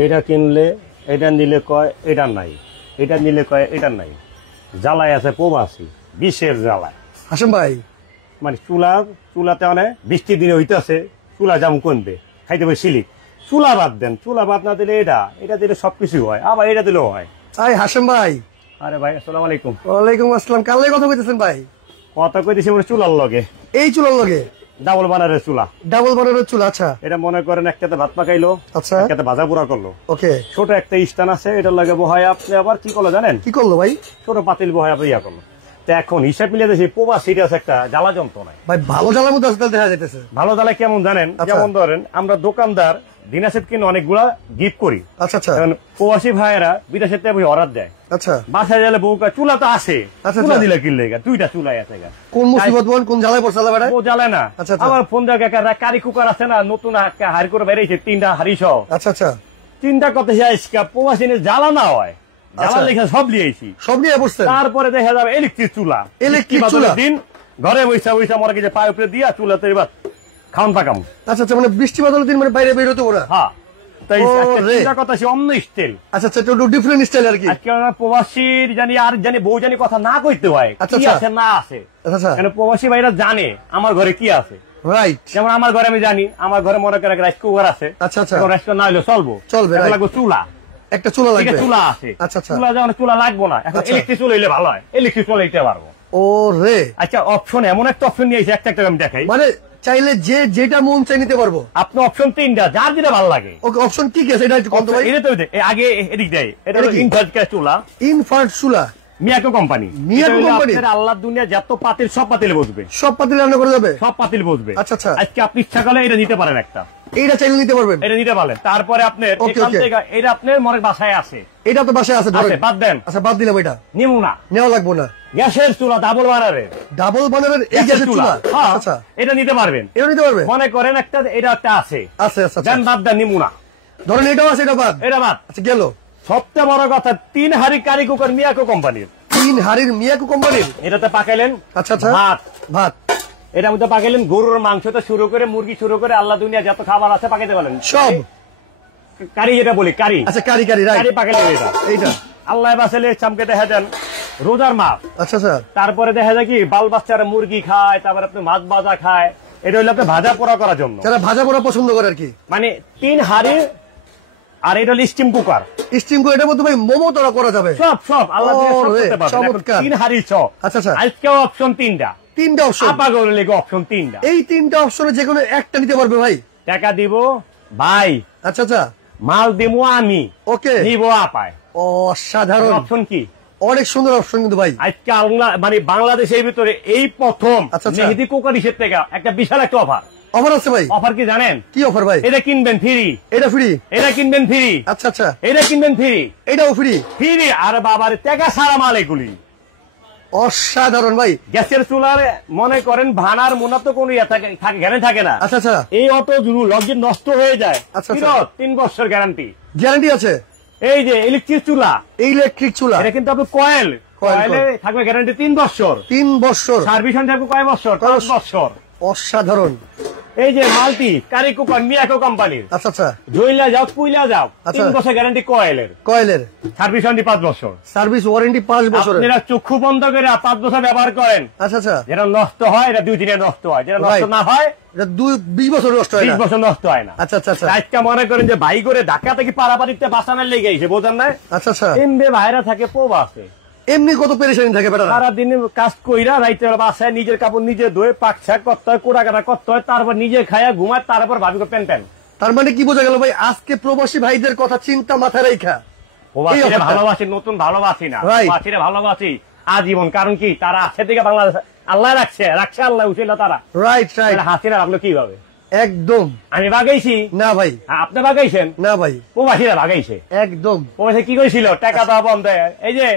এটা কিনলে এটা নিলে কয় এটা নাই, এটা নিলে কয় এটা নাই। জ্বালায় আছে প্রবাসী, বিষের জ্বালায়। হাসেম ভাই মানে চুলাতে মানে বৃষ্টির দিনে হইতেছে, চুলা জাম কমবে, খাইতে হবে সিলিক। চুলা বাদ দেন, চুলা বাদ না দিলে এটা দিলে সবকিছু হয়, আবার এটা দিলেও হয়। আই হাসেম ভাই। আরে ভাই আসসালামু আলাইকুম। ওয়ালাইকুম আসসালাম। কাল কথা কইতেছেন ভাই? কথা কইতেছি মানে চুলার লগে। এই চুলার লগে? ডাবল বানারের চুলা। ডাবল বানারের চুলা, আচ্ছা। এটা মনে করেন একটাতে ভাত পাকাইলো, আচ্ছা, একটাতে ভাজা পোড়া করলো। ওকে। ছোট একটা স্টান আছে, এটার লাগে বহায় আপনি আবার কি করলো জানেন? কি করলো ভাই? ছোট পাতিল বহায় আপনি ইয়া করলো। তো এখন হিসাব মিলিয়ে দেখি প্রবাসী আছে একটা জ্বালা যন্ত্রণায়। ভাই ভালো জ্বালার মধ্যে আসলে দেখা যাইতেছে। ভালো জ্বালা কেমন জানেন? যেমন ধরেন আমরা দোকানদার দিনাসেত কিনে অনেকগুলা গিফট করি। আচ্ছা আচ্ছা। প্রবাসী ভাইয়েরা বিদেশের থেকে অর্ডার দেয়। আচ্ছা। বাসায় গেলে বউকা চুলা তো আসে, চুলা দিলে কিনলে দুইটা চুলাই আছে। কোন মুসিবত বল, কোন জ্বালায় পড়ছে বেটা? ও জ্বালে না। আচ্ছা। আমার ফোন দেওয়া কারি কুকার আছে না, নতুন হাড়ি করে বেরিয়েছে 3টা হাড়ি সহ। আচ্ছা আচ্ছা। 3টা কত প্রবাসী জ্বালা না হয়, জ্বালা লেখা সব নিয়েছি, সব নিয়ে বসছে। তারপরে দেখা যাবে ইলেকট্রিক চুলা। ইলেকট্রিক চুলা দিন ঘরে বইসা মনে কিছু পায়ে উপরে দিয়া চুলাতে এবার খাওয়ান পাকাম। আচ্ছা আচ্ছা, মানে বৃষ্টি বাদল দিন মানে বাইরে বের হতে ওরা। হ্যাঁ, তাই কথা সে অন্য স্টাইল। আচ্ছা আচ্ছা, একটু ডিফারেন্ট স্টাইল আর কি। আজকে প্রবাসীর জানি বউ জানি কথা না কইতে হয়, কি আছে না আছে। আচ্ছা, প্রবাসী ভাইরা জানে আমার ঘরে কি আছে। রাইট। যেমন আমার ঘরে আমি জানি, আমার ঘরে মনে করে রাইস কুকার আছে। আচ্ছা আচ্ছা। রাইস কুকার না হলে চলবে লাগবে চুলা, একটা চুলা লাগবে। চুলা আছে। আচ্ছা আচ্ছা। চুলা যেমন চুলা লাগবো না, এখন ইলেকট্রিক চুলা হইলে ভালো হয়, ইলেকট্রিক চুলা দিতে পারবো। ও রে। আচ্ছা, অপশন এমন একটা অপশন নিয়েছে, একটা আমি দেখাই। মানে চাইলে যেটা মন চাই নিতে পারবো। আপনি অপশন 3টা, যার যেটা ভালো লাগে। ওকে, অপশন কি কি আছে এটা একটু বলতে ভাই? এটা তো আগে এদিক দেয়, এটা হলো ইনফ্রারেড চুলা। ইনফ্রারেড চুলা, মিয়াকো কোম্পানি। মিয়াকো কোম্পানি। আল্লাহ দুনিয়া যত পাতিল সব পাতিল বসবে, সব পাতিল রান্না করা যাবে, সব পাতিল বসবে। আচ্ছা আচ্ছা। আজকে আপনি ইচ্ছা করলে এটা নিতে পারেন, একটা এইটা চাইলে নিতে পারবেন, এটা নিতে পারেন। তারপরে আপনার এখান থেকে এটা আপনার মনে বাসায় আছে, এটা তো বাসায় আছে, বাদ দেন। আচ্ছা, বাদ দিলাম, এটা নিমু না, নেওয়া লাগবো না। গ্যাসের চুলা ডাবল বানারের, এই গ্যাসের চুলা। আচ্ছা, এটা নিতে পারবেন, এটা নিতে পারবেন। মনে করেন একটা এটা একটা আছে। আচ্ছা আচ্ছা, দেন বাদ দেন, নিমু না। ধরেন এটাও আছে, এটা বাদ, এটা বাদ। আচ্ছা গেল। সবচেয়ে বড় কথা, 3 হাড়ি কারি কুকার মিয়াকো কোম্পানির। 3 হাড়ির মিয়াকো কোম্পানির। এটাতে পাকাইলেন আচ্ছা আচ্ছা, ভাত। এটার মধ্যে পাকাইলেন গরুর মাংস থেকে শুরু করে মুরগি শুরু করে আল্লাহ দুনিয়া যত খাবার আছে পাকাইতে পারেন সব। কারি যেটা বলি, কারি। আচ্ছা, কারি পাকাইলেন এইটা আল্লাহ বাসালে চামকে দেখা যান রোজার মাছ। আচ্ছা আচ্ছা। তারপরে দেখা যায় কি বাল বাচ্চারা মুরগি খায়, তারপরে আপনি মাছ ভাজা খায়। এটা হলো আপনি ভাজা পোড়া করার জন্য, যারা ভাজা পোড়া পছন্দ করে আর কি। মানে 3 হাড়ি। আর এটা হলো স্টিম কুকার। স্টিম কুকার, এটার মধ্যে ভাই মোমো তোরা করা যাবে, সব আল্লাহ করতে পারবে। 3 হাড়ি সব। আচ্ছা আচ্ছা। আজকে অপশন 3টা অপশন। আপা গলে লেগে অপশন 3টা। এই 3টা অপশনে যে কোনো একটা নিতে পারবে ভাই। টাকা দিব ভাই। আচ্ছা আচ্ছা। মাল দেবো আমি। ওকে, নিব আপায়। অসাধারণ অপশন কি, অনেক সুন্দর অপশন কিন্তু ভাই। আজকে মানে বাংলাদেশের ভিতরে এই প্রথম মেহেদি কুকার হিসেব থেকে একটা বিশাল একটা অফার আছে ভাই। অফার কি জানেন? কি অফার ভাই? এটা কিনবেন ফ্রি, এটা ফ্রি, এটা কিনবেন ফ্রি। আচ্ছা আচ্ছা, এটা কিনবেন ফ্রি, এটাও ফ্রি। আর বাবার টাকা সারা মাল এগুলি। অসাধারণ ভাই। গ্যাসের চুলার মনে করেন ভানার মোনা তো কোনো গ্যারান্টি থাকে না। আচ্ছা আচ্ছা। এই অত লজ্জিত নষ্ট হয়ে যায়। আচ্ছা, 3 বছর গ্যারান্টি আছে। এই যে ইলেকট্রিক চুলা, এটা কিন্তু আপনি কয়েলে থাকবে গ্যারান্টি 3 বছর। 3 বছর সার্ভিস থাকবে কয় বছর? 5 বছর। অসাধারণ। এই যে মাল্টি কারি কুকার মিয়াকো কোম্পানির। আচ্ছা আচ্ছা। জইলা যাও পুইলা যাও, 3 বছর গ্যারান্টি কয়েলের। সার্ভিস ওয়ারেন্টি 5 বছর। সার্ভিস ওয়ারেন্টি 5 বছর। আপনারা চক্ষু বন্ধ করে 5 বছর ব্যবহার করেন। আচ্ছা আচ্ছা। যেটা নষ্ট হয় এটা 2 দিনে নষ্ট হয়, যেটা নষ্ট না হয় এটা 20 বছর নষ্ট হয় না। 20 বছর নষ্ট হয় না। আচ্ছা আচ্ছা। আজকে মনে করেন যে ভাই করে ঢাকা থেকে পারাপারিতে বাসানের লেগে গেছে, বোঝেন না? আচ্ছা আচ্ছা। এমবে ভাইরা থাকে প্রবাসে, এমনি কত পেরেশানি থাকে বেটা। সারাদিন কাজ কইরা রাইতে বাসায় নিজের কাপড় নিজে ধুয়ে পাক শাক করতে হয়, কোড়া কাটা করতে হয়, তারপর নিজে খায়া ঘুমায়, তারপর ভাবি প্যান। তার মানে কি বোঝা গেল ভাই, আজকে প্রবাসী ভাইদের কথা চিন্তা মাথায় রাখা প্রবাসীরা ভালোবাসি, নতুন ভালোবাসি না, প্রবাসীরা ভালোবাসি আজীবন। কারণ কি, তারা আছে থেকে বাংলাদেশ আল্লাহ রাখছে আল্লাহ উঠিল তারা। Right right. হাসিনা রাখলো কিভাবে? একদম। আমি বাগাইছি না ভাই, আপনি বাগাইছেন না ভাই, প্রবাসীরা বাগাইছে। একদম। প্রবাসী কি করেছিল? টাকা দেওয়া বন্ধ। এই যে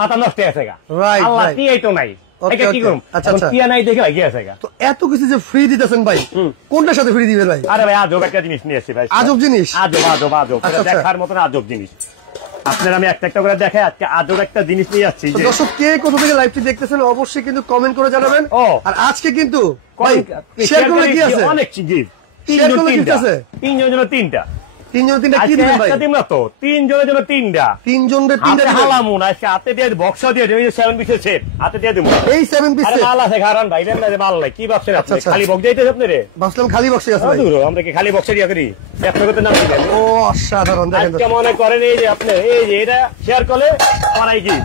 মাথা নষ্ট আছে গা, আল্লাহ টিয়াই তো নাই, কি করুন? টিয়া নাই দেখে ভাই গিয়েছে গা। তো এত কিছু যে ফ্রি দিতেছেন ভাই, কোনটার সাথে ফ্রি দিবেন ভাই? আরে ভাই আজব একটা জিনিস নিয়ে এসেছি ভাই। আজব জিনিস? আজব দেখার মতন আজব জিনিস। আপনার আমি একটা করে দেখাই, আজকে আজব একটা জিনিস নিয়ে যাচ্ছি। দর্শক কে কোথা থেকে লাইভটি দেখতেছেন অবশ্যই কিন্তু কমেন্ট করে জানাবেন। আর আজকে কিন্তু শেয়ার করলে কি আছে? অনেক গিফট। 3 জন 3টা। তিনজন তিনটা কি দিবেন ভাই? দিন না তো, তিনজনের জন্য তিনটা। তিনজনের তিনটা হালামুন আজকে হাতে দিয়ে বক্স দিয়ে দেবো, 7 পিসের সেট হাতে দিয়ে দেবো। এই 7 পিস মাল আছে খারান ভাই, দেন না যে মাল নাই, কি ভাবছেন আপনি? খালি বক্স দিতে আপনি রে? ভাবছিলাম খালি বক্সে আছে ভাই। আমরা কি খালি বক্সে দিয়া করি? ব্যবসা করতে না দিবেন। ও অসাধারণ, দেখেন আজকে মনে করেন এই যে আপনি এই যে এটা শেয়ার করলে করাই কি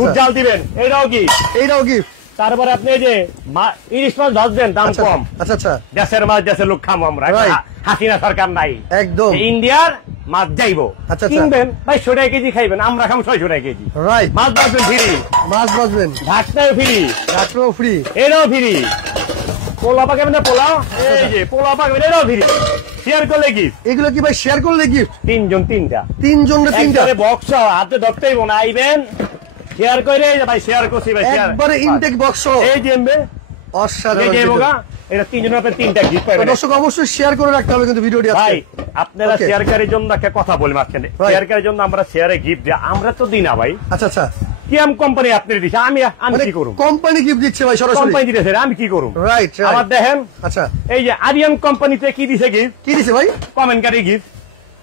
দুধ জাল দিবেন, এইটাও কি, এইটাও কি। তারপরে আপনি এই যে ইলিশ মাছ ভাজবেন, দাম কম। আচ্ছা আচ্ছা, দেশের মাছ দেশের লোক খামো আমরা, হাসিনা সরকার নাই একদম। ইন্ডিয়ার মাছ যাইবো, আচ্ছা কিনবেন ভাই 100 টাকা কেজি খাইবেন, আমরা খাম 600 টাকা কেজি। রাইট, মাছ ভাজবেন ফ্রি, মাছ ভাজবেন ঢাকনাও ফ্রি, রাত্রেও ফ্রি, এটাও ফ্রি। পোলা পাকাবেন না, পোলাও এই যে পোলা পাকাবেন, এটাও ফ্রি। শেয়ার করলে গিফট। এগুলো কি ভাই শেয়ার করলে গিফট? তিনজন তিনটা, তিনজনের তিনটা বক্স হাতে ধরতেই বোনা আইবেন, শেয়ার করে ভাই, শেয়ার করছি ভাই, একবারে ইনটেক বক্স এই যে অসাধারণ। এটা তিনজনের আপনার তিনটা গিফট পাবেন। দর্শক অবশ্যই শেয়ার করে রাখতে হবে কিন্তু ভিডিওটি আজকে। ভাই আপনারা শেয়ারকারীর জন্য একটা কথা বলি মাঝখানে, শেয়ারকারীর জন্য আমরা শেয়ারে গিফট দিই, আমরা তো দিই না ভাই। আচ্ছা আচ্ছা, কিয়াম কোম্পানি আপনি দিচ্ছে, আমি কি করব? কোম্পানি গিফট দিচ্ছে ভাই, সরাসরি কোম্পানি দিতেছে, আমি কি করব? রাইট, আবার দেখেন, আচ্ছা এই যে আরিয়ান কোম্পানিতে কি দিছে গিফট? কি দিছে ভাই? কমেন্টকারী গিফট।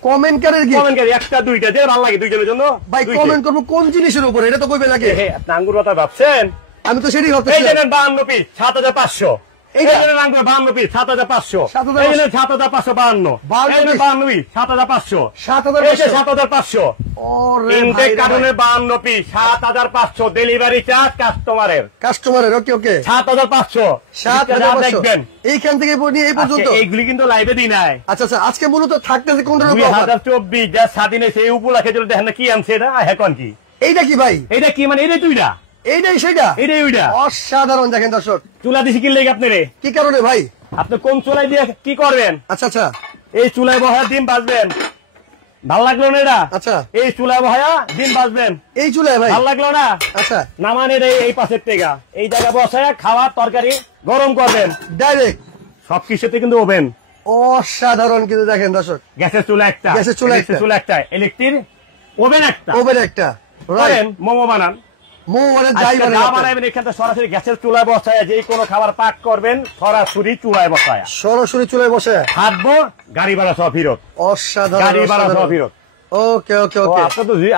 কমেন্টারের গিফট, কমেন্টকারী একটা দুইটা যে ভালো লাগে দুইজনের জন্য। ভাই কমেন্ট করব কোন জিনিসের উপরে, এটা তো কইবে লাগে। আপনি আঙ্গুর কথা ভাবছেন? আমি তো সেটাই ভাবতেছি। এই দেখেন 52 পিস 7500, এই দেখেন আঙ্গুর 52 পিস 7500, এই দেখেন 7552, এই দেখেন 52 পিস 7500, 7500। ওরে ইনটেক কার্টুনের 52 পিস 7500, ডেলিভারি চার্জ কাস্টমারের। ওকে ওকে, 7500 দেখবেন এইখান থেকে নিয়ে এই পর্যন্ত। এইগুলি কিন্তু লাইভে দিই নাই। আচ্ছা আচ্ছা, আজকে মূলত থাকতেছে কোনটা? 2024 যা স্বাধীনে সেই উপলক্ষে যদি দেখেন না, কি আনছে এটা এখন কি, এইটা কি ভাই? এটা কি মানে, এটা তুইটা, এইটাই সেটা, এটাই ওইটা। অসাধারণ। দেখেন দর্শক, চুলা দিছি কি লেগে আপনারে? কি কারণে ভাই? আপনি কোন চুলাই দিয়ে কি করবেন? আচ্ছা আচ্ছা, এই চুলায় বহায়া ডিম ভাজবেন, ভাল লাগলো না এটা? আচ্ছা, এই চুলায় বহায়া ডিম ভাজবেন, এই চুলায় ভাই ভাল লাগলো না? আচ্ছা, নামান এটা এই পাশের থেকে এই জায়গা বসায় খাওয়ার তরকারি গরম করবেন ডাইরেক্ট। সবকিছুতে কিন্তু ওভেন। অসাধারণ কিন্তু দেখেন দর্শক, গ্যাসের চুলা একটা, গ্যাসের চুলা একটা, ইলেকট্রিক ওভেন একটা, ওভেন একটা। রাইট, মোমো বানান, সরাসরি গ্যাসের চুলায় বসায় যে কোনো খাবার পাক করবেন, সরাসরি চুলায় বসায়, সরাসরি চুলায় বসে খাবো, গাড়ি ভাড়া সহ ফিরত। অসাধারণ, গাড়ি ভাড়া সহ ফিরত। ওকে ওকে ওকে,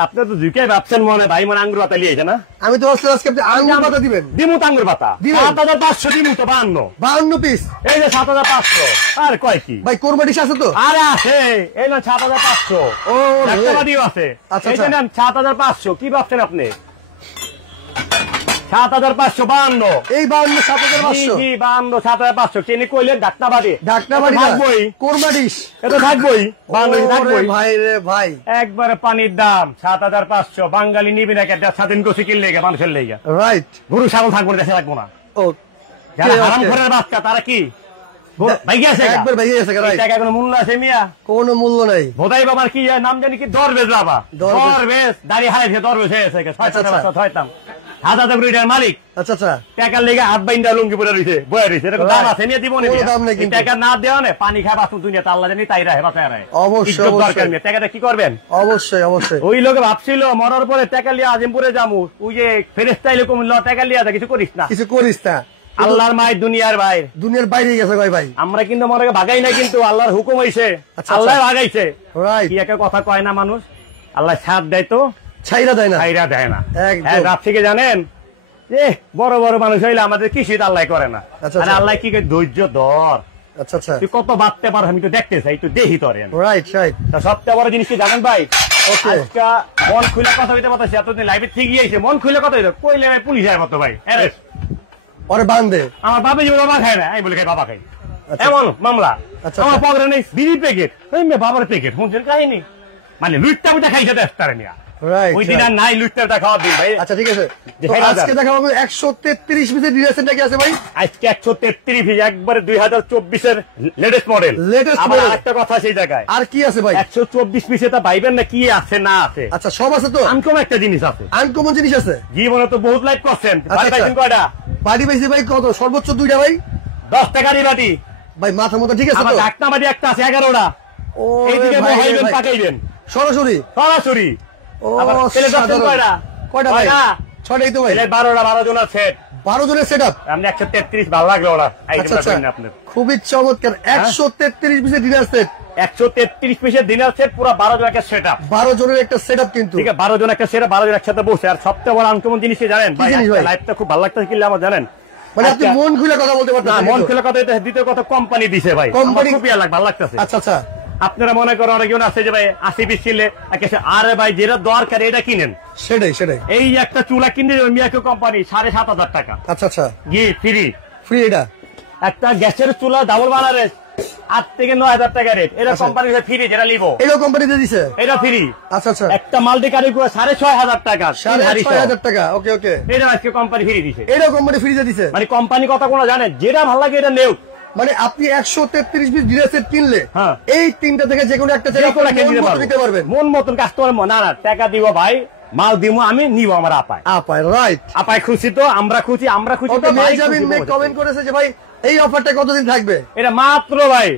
আপনি তো ঝুঁকে ভাবছেন মনে ভাই, মানে আঙ্গুর পাতা লিয়েছে না? আমি তো আজকে আপনি আঙ্গুর পাতা দিবেন। দিমু তো আঙ্গুর পাতা 7500 দিমু তো 52 পিস। এই যে 7500, আর কয় কি ভাই কোরমা ডিশ আছে তো? আরে আছে, এই না 7500। ও টাকাবাদিও আছে। আচ্ছা এই যে নেন 7500, কি ভাবছেন আপনি? 7552, এই 52 7500, কি 52 7500 চিনি কইলেন ঢাকনাবাড়ি, ঢাকনাবাড়ি থাকবই, কোরমা ডিশ এটা থাকবই, 52 থাকবই ভাই রে ভাই। একবারে পানির দাম 7500, বাঙালি নিবি না কেটে স্বাধীন গোছি কিনলে মানুষের লেগে। রাইট, গরু ছাগল থাকবো দেশে থাকবো না। ও যারা হারাম ঘরের বাচ্চা তারা কি ভাইগে আছে, একবার ভাইগে আছে, টাকা কোনো মূল্য আছে মিয়া? কোনো মূল্য নাই। ভোদাই বাবার কি নাম জানি কি, দরবেশ বাবা, দরবেশ দাড়ি হারাইছে, দরবেশ হয়ে গেছে, 6 ছয়তাম হাজার টাকার মালিক। আচ্ছা আচ্ছা, টাকার লেগে হাত বাইন্দা লুঙ্গি পরে রয়েছে, বয়ে রয়েছে, এরকম দাম আছে নিয়ে দিব না? টাকা না দেওয়া নেই, পানি খায় বাঁচুন দুনিয়া, আল্লাহ জানি তাই রাহে বাঁচায় রাহে। অবশ্যই দরকার নেই, টাকাটা কি করবেন? অবশ্যই অবশ্যই। ওই লোকে ভাবছিল মরার পরে টাকা লিয়ে আজিমপুরে যাবো, ওই যে ফেরেস্তাই লোক টাকা লিয়ে কিছু করিস না, কিছু করিস না। আল্লাহর মাই দুনিয়ার ভাই, দুনিয়ার বাইরে গেছে ভাই ভাই। আমরা কিন্তু মনে ভাগাই না, কিন্তু আল্লাহর হুকুম হয়েছে, আল্লাহ ভাগাইছে। কি একটা কথা কয় না মানুষ, আল্লাহ সাথ দেয় তো ছাইরা দেয় না, ছাইরা দেয় না। রাত থেকে জানেন যে বড় বড় মানুষ হইলে আমাদের কৃষি আল্লাহ করে না, আল্লাহ কি ধৈর্য ধর। আচ্ছা আচ্ছা, তুই কত বাঁচতে পারো আমি তো দেখতে চাই, তুই দেখি তোর। রাইট রাইট, সবচেয়ে বড় জিনিস কি জানেন ভাই? মন খুলে কথা হইতে পারতেছি, এতদিন লাইভে ঠিক গিয়েছে, মন খুলে কথা হইতে কইলে পুলিশ যায় মতো ভাই, ওরে বান্ধে। আমার বাবা যে বাবা খায় না, আমি বলি খাই বাবা খাই, এমন মামলা। আমার পকেটে নেই বিড়ি প্যাকেট, বাবার প্যাকেট, শুনছেন কাহিনী, মানে লুটটা মুটা খাইছে দেশটারে নিয়ে। ওই দিন আর নাই লুটটা খাওয়ার দিন ভাই। আচ্ছা ঠিক আছে, আজকে দেখা হবে 133 পিসের ডিজাইনটা কি আছে ভাই? আজকে 133 পিস, একবারে 2024 এর লেটেস্ট মডেল। আবার একটা কথা সেই জায়গায়, আর কি আছে ভাই? 124 পিসে তা ভাইবেন না কি আছে না আছে। আচ্ছা সব আছে তো? আনকমন একটা জিনিস আছে, আনকমন জিনিস আছে। জীবনে তো বহুত লাইভ করছেন, বাড়ি পাইছেন কয়টা? বাড়ি পাইছি ভাই কত, সর্বোচ্চ 2টা ভাই। 10 টাকারই বাটি ভাই, মাথা মতো ঠিক আছে তো? ঢাকনা বাটি একটা আছে 11টা, এইদিকে বহাইবেন পাকাইবেন সরাসরি সরাসরি। কয়টা ভাই? 6টাই তো ভাই। 12 জনের সেট, 12 জনের সেটআপ। আপনি 133 ভালো লাগলো ওরা, খুবই চমৎকার। 133 পিসের ডিনার সেট। 133 পিসের ডিনার সেট, পুরো 12 জনের একটা সেটআপ, 12 জনের একটা সেটআপ কিন্তু, ঠিক আছে 12 জন একটা সেটআপ, 12 জন একসাথে বসে। আর সবচেয়ে বড় আনকমন জিনিস কি জানেন ভাই, লাইভটা খুব ভালো লাগতেছে কিনলে আমার জানেন, মানে আপনি মন খুলে কথা বলতে পারতেন না, মন খুলে কথা বলতে। দ্বিতীয় কথা কোম্পানি দিছে ভাই, কোম্পানি খুব ভালো লাগতেছে। আচ্ছা আচ্ছা, আপনারা মনে করেন অনেকজন আছে যে ভাই 80 পিস কিনলে আরে ভাই যেটা দরকার এটা কিনেন, সেটাই সেটাই। এই একটা চুলা কিনলে মিয়াকো কোম্পানি 7,500 টাকা, আচ্ছা আচ্ছা, জি ফ্রি ফ্রি। এটা একটা গ্যাসের চুলা ডাবল বানারে 8 থেকে 9,000 টাকা রেট, এটা কোম্পানি ফ্রি, যেটা লিবো এটা কোম্পানিতে দিছে, এটা ফ্রি। আচ্ছা আচ্ছা, একটা মাল্টি কারিগর 6,500 টাকা, 6,500 টাকা, ওকে ওকে, এটা আজকে কোম্পানি ফ্রি দিছে, এটা কোম্পানি ফ্রিতে দিছে। মানে কোম্পানি কথা কোনো জানে, যেটা ভালো লাগে এটা নেও। মানে আপনি 133 পিস ডিনার সেট কিনলে হ্যাঁ, এই তিনটা থেকে যে কোনো একটা নিতে পারবেন, মন মতন কাস্টমার। না না, টাকা দিব ভাই, মাল দিব আমি, নিব আমার আপায়, রাইট। আপায় খুশি তো আমরা খুশি, আমরা খুশি তো। মেজাবিন মেক কমেন্ট করেছে যে ভাই এই অফারটা কতদিন থাকবে? এটা মাত্র ভাই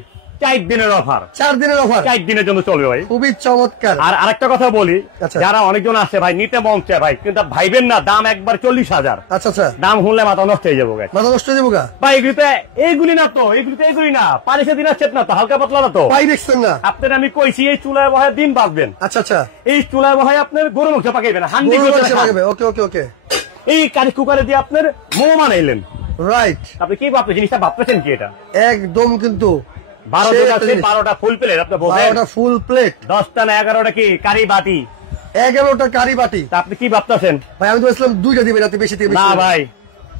4 দিনের অফার, 4 দিনের অফার, 4 দিনের জন্য চলবে ভাই, খুবই চমৎকার। আর আরেকটা কথা বলি, আচ্ছা, যারা অনেকজন আছে ভাই নিতে মন চায় ভাই, কিন্তু ভাইবেন না দাম একবার 40,000। আচ্ছা আচ্ছা, দাম শুনলে মাথা নষ্ট হয়ে যাবো, মাথা নষ্ট হয়ে যাবো গা ভাই। এইগুলি না তো, এগুলি না, পানিতে দিন আসছে না তো, হালকা পাতলা না তো, পাই দেখছেন না আপনার আমি কইছি এই চুলায় বহায় দিন বাঁচবেন। আচ্ছা আচ্ছা, এই চুলায় বহায় আপনার গরু মাংস পাকাইবেন, হান্ডি পাকাবে, ওকে ওকে ওকে। এই কারি কুকারে দিয়ে আপনার মোমো বানাইলেন, রাইট। আপনি কি ভাবছেন, জিনিসটা ভাবতেছেন কি? এটা একদম কিন্তু 12টা ফুল প্লেট, আপনি 12টা ফুল প্লেট, 10টা না 11টা কি কারি বাটি, 11টা কারি বাটি, আপনি কি ভাবতেছেন? ভাই আমি তো বলছিলাম 2টা দিবেন, আপনি বেশি দিবেন না ভাই,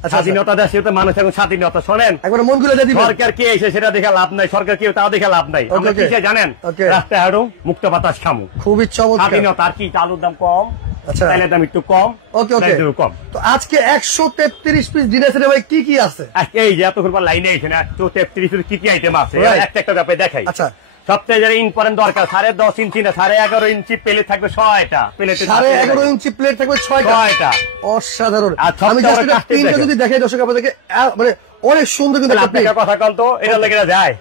আচ্ছা, স্বাধীনতা দেশে তো মানুষ এখন স্বাধীনতা। শোনেন, একবার মন খুলে দিয়ে দিবেন। সরকার কি এসে সেটা দেখে লাভ নাই, সরকার কি তাও দেখে লাভ নাই। আমরা কি জানেন, রাস্তায় হাঁটু, মুক্ত বাতাস খামু, খুবই চমৎকার। স্বাধীনতা। আর কি চালুর দাম কম, আচ্ছা তেলের দাম একটু কম, ওকে ওকে কম। তো আজকে 133 পিস ডিনার সেটে ভাই কি কি আছে? এই যে এতক্ষণ পর লাইনে এসে 133 কি কি আইটেম আছে, একটা একটা ব্যাপারে দেখাই। আচ্ছা, সবচেয়ে যারা ইম্পর্টেন্ট দরকার, 10.5 ইঞ্চি না 11.5 ইঞ্চি প্লেট থাকবে 6টা, প্লেটে 11.5 ইঞ্চি প্লেট থাকবে 6টা, অসাধারণ। আমি জাস্ট এটা তিনটা যদি দেখাই দর্শক আপনাদেরকে, মানে অনেক সুন্দর কিন্তু একটা প্লেট। কথা কল তো, এটা লেগে যায়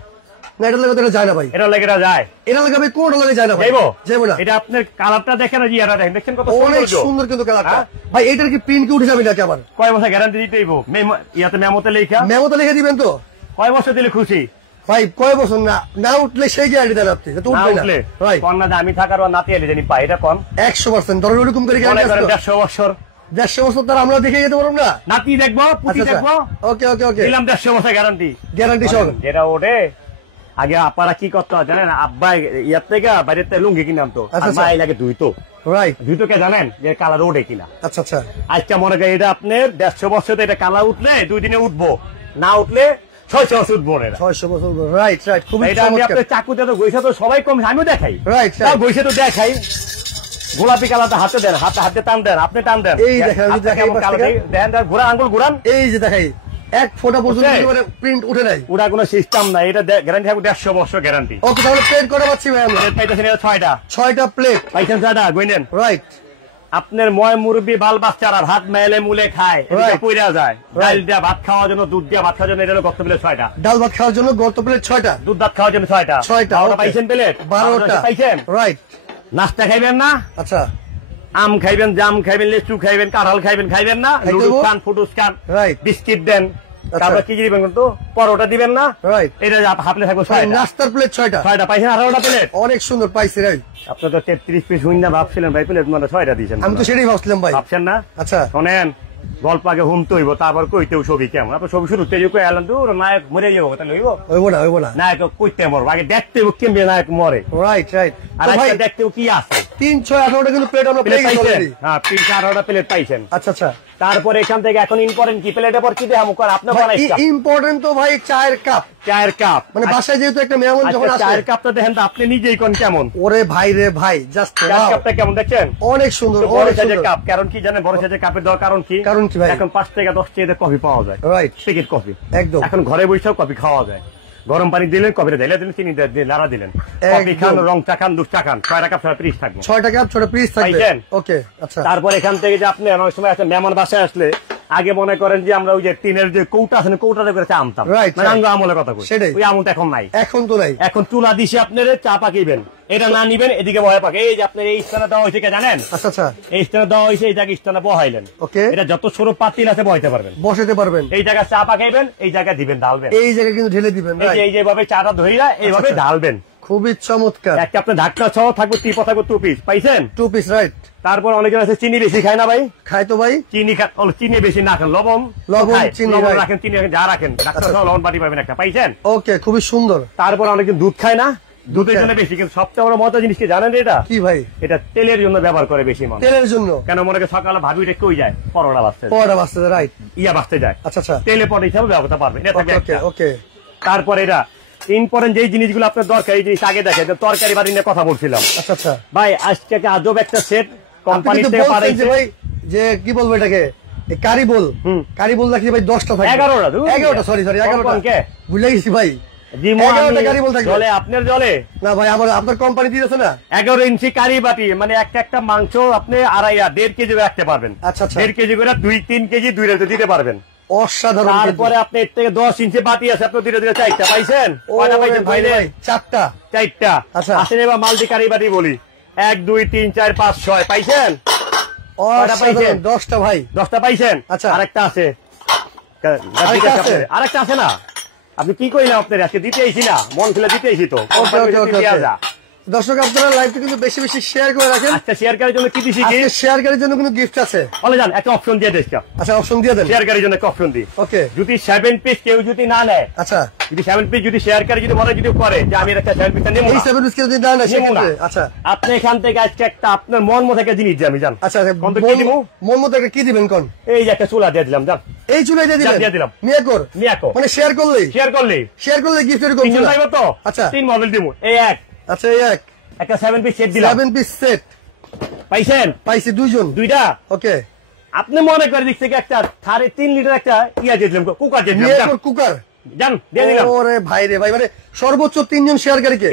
না, এটা লেগে যায় না ভাই, এটা লেগে যায়, এটা লেগে ভাই কোনটা লেগে যায় না ভাই, যাইবো না। এটা আপনার কালারটা দেখেন, জিয়ারা দেখেন, দেখছেন কত অনেক সুন্দর কিন্তু কালারটা ভাই। এটার কি প্রিন্ট কি উঠে যাবে নাকি আবার? কয় বছর গ্যারান্টি দিতে হইব? ইয়াতে মেমোতে লেখা, মেমোতে লিখে দিবেন তো? কয় বছর দিলে খুশি ভাই? কয় বছর না না উঠলে সেই গ্যারান্টি দেন আপনি, তো উঠবে না ভাই। কোন না আমি থাকার আর নাতি এলে জানি পাই, এটা কোন 100% ধরুন ওরকম করে গ্যারান্টি 150 বছর, 150 বছর তার আমরা দেখে যেতে পারবো না, নাতি দেখবো, পুতি দেখবো, ওকে ওকে ওকে, দিলাম 150 বছর গ্যারান্টি সহ। যেটা ওঠে আগে আপারা কি করতে হয় জানেন, আব্বা ইয়ার থেকে বাইরে লুঙ্গি কিনাম তো, মাই লাগে ধুইতো, রাইট, ধুইতোকে জানেন যে কালার ওঠে কিনা। আচ্ছা আচ্ছা, আজকে মনে করেন এটা আপনার 150 বছর, এটা কালার উঠলে 2 দিনে উঠবো, না উঠলে 600 বছর উঠবো, 600 বছর, রাইট রাইট। খুবই এটা আমি আপনার চাকুতে তো গৈসা তো সবাই কম, আমিও দেখাই, রাইট, গৈসা তো দেখাই, গোলাপি কালারটা হাতে দেন, হাতে টান দেন, আপনি টান দেন, এই দেন ঘোরা আঙ্গুল ঘুরান, এই যে দেখাই এক ফোঁটা পর্যন্ত প্রিন্ট উঠে নাই, ওটা কোনো সিস্টেম নাই, এটা গ্যারান্টি থাকবে 150 বছর গ্যারান্টি। ওকে, তাহলে প্লেট কটা পাচ্ছি ভাই আমরা? পাইতেছেন 6টা প্লেট পাইছেন, 6টা গইনেন, রাইট। আপনার ময় মুরব্বী বাল বাচ্চারা ভাত মেলে মুলে খায়, পইরা যায়, ডাল দিয়া ভাত খাওয়ার জন্য, দুধ দিয়া ভাত খাওয়ার জন্য, এটা হলো গর্ত প্লেট 6টা, ডাল ভাত খাওয়ার জন্য গর্ত প্লেট 6টা, দুধ ভাত খাওয়ার জন্য 6টা, 12টা পাইছেন প্লেট, 12টা পাইছেন, রাইট। নাস্তা খাইবেন না? আচ্ছা, আম খাইবেন, জাম খাইবেন, লিচু খাইবেন, কাঁঠাল খাইবেন না? লুডুস খান, ফুটুস খান, রাইট, বিস্কিট দেন, তারপর কি দিবেন তো, পরোটা দিবেন না? রাইট, এটা হাফলে থাকবে 6টা, নাস্তার প্লেট 6টা পাইছেন, 18টা প্লেট, অনেক সুন্দর পাইছি রাইট। আপনি তো 33 পিস হইন না ভাবছিলেন ভাই, প্লেট মানে 6টা দিয়েছেন, আমি তো সেটাই ভাবছিলাম ভাই, ভাবছেন না? আচ্ছা, শোনেন, গল্প আগে হুমতে হইব, তারপর কইতেও ছবি কেমন, আপনার ছবি শুরুতে এলাম তো নায়ক মরে যাবো, তাহলে হইব না, নায়ক কইতে মরবো, আগে দেখতে কেমন নায়ক মরে, রাইট রাইট। আর দেখতেও কি আছে, 3, 6, 18টা কিন্তু প্লেট আমরা পেয়ে গেছি অলরেডি, হ্যাঁ 3, 18টা প্লেট পাইছেন। আচ্ছা আচ্ছা, তারপরে এখান থেকে এখন ইম্পর্টেন্ট কি, প্লেটের পর কি দেখামু কর আপনি বানাইছেন, ইম্পর্টেন্ট তো ভাই চায়ের কাপ, মানে বাসায় যেহেতু একটা মেহমান যখন আসে, চায়ের কাপটা দেখেন তো আপনি নিজেই কোন কেমন, ওরে ভাই রে ভাই, জাস্ট কাপটা কেমন দেখছেন, অনেক সুন্দর, বড় সাইজের কাপ। কারণ কি জানেন বড় সাইজের কাপের দেওয়ার কারণ কি ভাই? এখন 5 থেকে 10 টাকা কফি পাওয়া যায়, রাইট, প্যাকেট কফি একদম, এখন ঘরে বসেও কফি খাওয়া যায়, গরম পানি দিলেন, কফিটা ঢেলে দিলেন, চিনি দিয়ে লাড়া দিলেন, কফি খান, রং চা খান, দুধ চা খান, 6টা কাপ 6টা পিস থাকবে, 6টা কাপ 6টা পিস থাকবে, ওকে আচ্ছা। তারপর এখান থেকে যে আপনি অনেক সময় আছে মেহমান বাসায় আসলে, আগে মনে করেন যে আমরা ওই যে টিনের যে কৌটা আছে, কৌটাতে করে চা আমতাম, আমলের কথা কই, ওই আমলটা এখন নাই, এখন তো নাই, এখন চুলা দিছি আপনার চা পাকিবেন, এটা না নিবেন এদিকে বহায় পাকে, এই যে আপনার এই স্থানে দেওয়া হয়েছে জানেন, আচ্ছা আচ্ছা, এই স্থানে দেওয়া হয়েছে, এই জায়গায় স্থানে বহাইলেন, ওকে, এটা যত সরু পাতিল আছে বহাইতে পারবেন, বসাতে পারবেন, এই জায়গায় চা পাকাইবেন, এই জায়গায় দিবেন ঢালবেন, এই জায়গায় কিন্তু ঢেলে দিবেন, এই যেভাবে চাটা ধইরা এইভাবে ঢালবেন, খুবই চমৎকার। একটা আপনার ঢাকনা সহ থাকবে, টিপা থাকবে 2 পিস, পাইছেন? 2 পিস, রাইট। তারপর অনেকে আছে চিনি বেশি খায় না ভাই? খায় তো ভাই। চিনি বেশি না খান, লবণ চিনি রাখেন, চিনি যা রাখেন, ঢাকনা সহ লবণ বাটি পাবেন একটা, পাইছেন? ওকে, খুবই সুন্দর। তারপর অনেকে দুধ খায় না, দুধের জন্য বেশি, কিন্তু সবচেয়ে বড় মজা জিনিস কি জানেন? এটা কি ভাই? এটা তেলের জন্য ব্যবহার করে বেশি মানুষ। তেলের জন্য? কেন? মনে করে সকালে ভাবি রেখে ওই যায় পরোটা বাঁচতে, রাইট, বাঁচতে যায়। আচ্ছা, তেলে পরে হিসাবে ব্যবহার করতে পারবেন। ওকে। তারপর এটা ইম্পর্টেন্ট যেই জিনিসগুলো আপনার দরকার, এই জিনিস আগে দেখেন, তরকারি বাড়ি নিয়ে কথা বলছিলাম। আচ্ছা ভাই, আজকে আজব একটা সেট কোম্পানি থেকে পাঠাইছে ভাই, যে কি বলবো এটাকে, কারিবল নাকি ভাই 10টা থাকে? 11টা, সরি 11টা, ভুলে গেছি ভাই। আপনার জলে না ভাই, আপনার কোম্পানি দিয়েছে না 11 ইঞ্চি কারি বাটি, মানে একটা মাংস আপনি 1.5 কেজি রাখতে পারবেন। আচ্ছা, 1.5 কেজি করে 2-3 কেজি 2 রেতে দিতে পারবেন। অসাধারণ। তারপরে আপনি এর থেকে 10 ইঞ্চি বাটি আছে, আপনি ধীরে 4টা পাইছেন? কয়টা পাইছেন ভাই? 4টা। আচ্ছা, আসেন এবার মাল্টি কারি বাটি বলি, 1 2 3 4 5 6 পাইছেন? 10টা ভাই, 10টা পাইছেন? আচ্ছা, আরেকটা আছে না? আপনি কি করি না, আপনার আজকে দিতে আইছি না, মন খুলে দিতে আইছি তো। দর্শক, আপনারা লাইভটা কিন্তু বেশি বেশি শেয়ার করে রাখেন। আচ্ছা, শেয়ার করার জন্য কি দিছি? শেয়ার করার জন্য কিন্তু গিফট আছে। বলে যান, একটা অপশন দিয়ে দেন। আচ্ছা, অপশন দিয়ে দেন। শেয়ার করার জন্য একটা অপশন দিই। ওকে। যদি 7 পিস কেউ যদি না নেয়, আচ্ছা, যদি 7 পিস যদি শেয়ার করে যদি মনে যদি করে যে আমি একটা 7 পিসটা নেব, এই 7 পিস কেউ যদি না নেয় সেক্ষেত্রে আচ্ছা, আপনি এখান থেকে আজকে একটা আপনার মন মতো একটা জিনিস দিয়ে আমি জান। আচ্ছা, মন মতো একটা কি দিবেন কোন? এই যে একটা চুলা দিয়ে দিলাম, জান। এই চুলা দিয়ে দিলাম মিয়াকোর মানে শেয়ার করলে গিফট এরকম চুলা পাইবো তো। আচ্ছা, 3 মডেল দিমু। এই এক, আচ্ছা, এই একটা 7 পিস সেট দিলাম। 7 পিস সেট পাইছেন? পাইছি, দুইটা। ওকে। আপনি মনে করে দিক থেকে একটা 3.5 লিটার একটা ইয়া দিয়ে দিলাম, কুকার দিয়ে দিলাম, কুকার জান দিয়ে দিলাম। ওরে ভাই রে ভাই, মানে সর্বোচ্চ 3 জন শেয়ারকারীকে